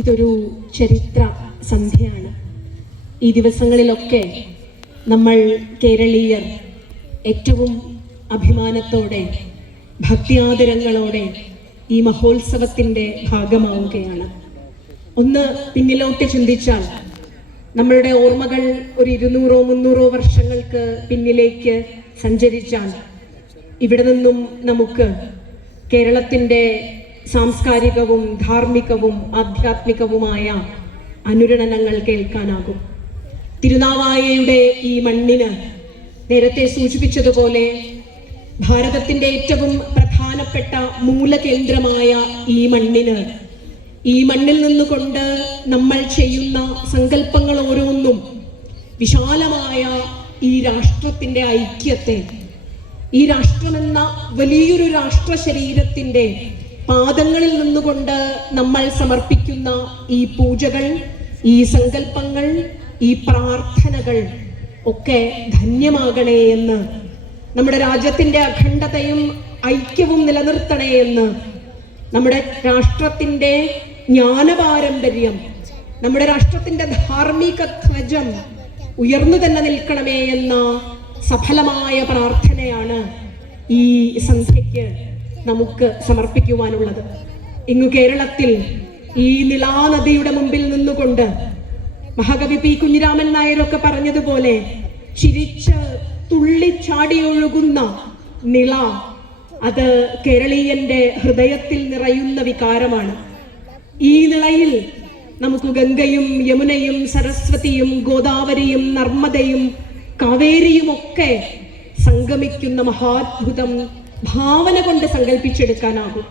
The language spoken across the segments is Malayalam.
ഇതൊരു ചരിത്ര സന്ധ്യയാണ്. ഈ ദിവസങ്ങളിലൊക്കെ നമ്മൾ കേരളീയർ ഏറ്റവും അഭിമാനത്തോടെ ഭക്തിയാദരങ്ങളോടെ ഈ മഹോത്സവത്തിൻ്റെ ഭാഗമാവുകയാണ്. ഒന്ന് പിന്നിലോട്ട് ചിന്തിച്ചാൽ നമ്മളുടെ ഓർമ്മകൾ ഒരു 200-300 വർഷങ്ങൾക്ക് പിന്നിലേക്ക് സഞ്ചരിച്ചാൽ ഇവിടെ നിന്നും നമുക്ക് കേരളത്തിൻ്റെ സാംസ്കാരികവും ധാർമ്മികവും ആധ്യാത്മികവുമായ അനുരണനങ്ങൾ കേൾക്കാനാകും. തിരുനാവായയുടെ ഈ മണ്ണിന് നേരത്തെ സൂചിപ്പിച്ചതുപോലെ ഭാരതത്തിൻ്റെ ഏറ്റവും പ്രധാനപ്പെട്ട മൂലകേന്ദ്രമായ ഈ മണ്ണിൽ നിന്നുകൊണ്ട് നമ്മൾ ചെയ്യുന്ന സങ്കല്പങ്ങൾ ഓരോന്നും വിശാലമായ ഈ രാഷ്ട്രത്തിൻ്റെ ഐക്യത്തെ, ഈ രാഷ്ട്രമെന്ന വലിയൊരു രാഷ്ട്ര ശരീരത്തിൻ്റെ പാദങ്ങളിൽ നിന്നുകൊണ്ട് നമ്മൾ സമർപ്പിക്കുന്ന ഈ പൂജകൾ, ഈ സങ്കല്പങ്ങൾ, ഈ പ്രാർത്ഥനകൾ ഒക്കെ ധന്യമാകണേ എന്ന്, നമ്മുടെ രാജ്യത്തിൻ്റെ അഖണ്ഡതയും ഐക്യവും നിലനിർത്തണേ എന്ന്, നമ്മുടെ രാഷ്ട്രത്തിൻ്റെ ജ്ഞാനപാരമ്പര്യം, നമ്മുടെ രാഷ്ട്രത്തിൻ്റെ ധാർമ്മിക ധ്വജം ഉയർന്നു തന്നെ നിൽക്കണമേ എന്ന സഫലമായ പ്രാർത്ഥനയാണ് ഈ സന്ധ്യയ്ക്ക് നമുക്ക് സമർപ്പിക്കുവാനുള്ളത്. ഇങ്ങു കേരളത്തിൽ ഈ നിളാനദിയുടെ മുമ്പിൽ നിന്നുകൊണ്ട് മഹാകവി പി കുഞ്ഞിരാമൻ നായരൊക്കെ പറഞ്ഞതുപോലെ ചിരിച്ച് തുള്ളിച്ചാടിയൊഴുകുന്ന നിള, അത് കേരളീയന്റെ ഹൃദയത്തിൽ നിറയുന്ന വികാരമാണ്. ഈ നിളയിൽ നമുക്ക് ഗംഗയും യമുനയും സരസ്വതിയും ഗോദാവരിയും നർമ്മദയും കാവേരിയും ഒക്കെ സംഗമിക്കുന്ന മഹാത്ഭുതം ഭാവന കൊണ്ട് സങ്കല്പിച്ചെടുക്കാനാകും.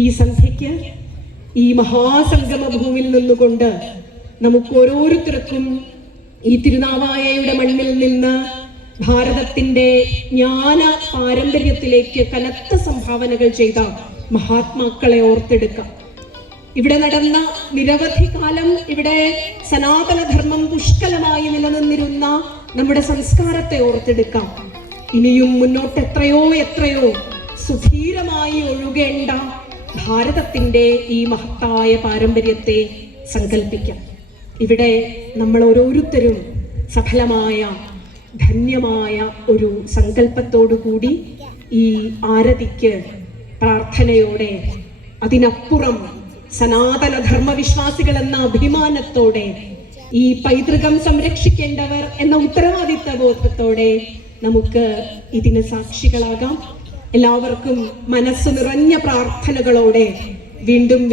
ഈ സന്ധ്യയ്ക്ക് ഈ മഹാസംഗമ ഭൂമിയിൽ നിന്നുകൊണ്ട് നമുക്ക് ഓരോരുത്തർക്കും ഈ തിരുനാവായയുടെ മണ്ണിൽ നിന്ന് ഭാരതത്തിൻ്റെ ജ്ഞാന പാരമ്പര്യത്തിലേക്ക് കനത്ത സംഭാവനകൾ ചെയ്ത മഹാത്മാക്കളെ ഓർത്തെടുക്കാം. ഇവിടെ നടന്ന നിരവധി കാലം ഇവിടെ സനാതനധർമ്മം പുഷ്കലമായി നിലനിന്നിരുന്ന നമ്മുടെ സംസ്കാരത്തെ ഓർത്തെടുക്കാം. ഇനിയും മുന്നോട്ട് എത്രയോ സുധീരമായി ഒഴുകേണ്ട ഭാരതത്തിൻ്റെ ഈ മഹത്തായ പാരമ്പര്യത്തെ സങ്കല്പിക്കാം. ഇവിടെ നമ്മൾ ഓരോരുത്തരും സഫലമായ ധന്യമായ ഒരു സങ്കല്പത്തോടു കൂടി ഈ ആരതിക്ക് പ്രാർത്ഥനയോടെ, അതിനപ്പുറം സനാതന ധർമ്മവിശ്വാസികൾ എന്ന അഭിമാനത്തോടെ, ഈ പൈതൃകം സംരക്ഷിക്കേണ്ടവർ എന്ന ഉത്തരവാദിത്ത ബോധത്തോടെ നമുക്ക് ഇതിന് സാക്ഷികളാകാം. എല്ലാവർക്കും മനസ്സ് നിറഞ്ഞ പ്രാർത്ഥനകളോടെ വീണ്ടും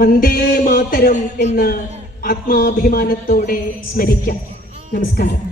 വന്ദേ മാതരം എന്ന് ആത്മാഭിമാനത്തോടെ സ്മരിക്കാം. നമസ്കാരം.